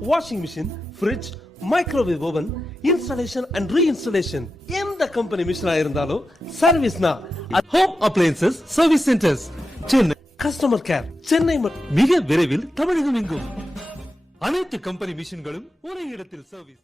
washing machine, fridge, microwave oven, installation and reinstallation. எந்த company மிஷினா இருந்தாலும் சர்வீஸ்னா home appliances service centres Chennai. Customer care Chennai மிக விரைவில் தமிழகம் எங்கும் அனைத்து கம்பெனி மிஷின்களும் ஒரே இடத்தில் சர்வீஸ்.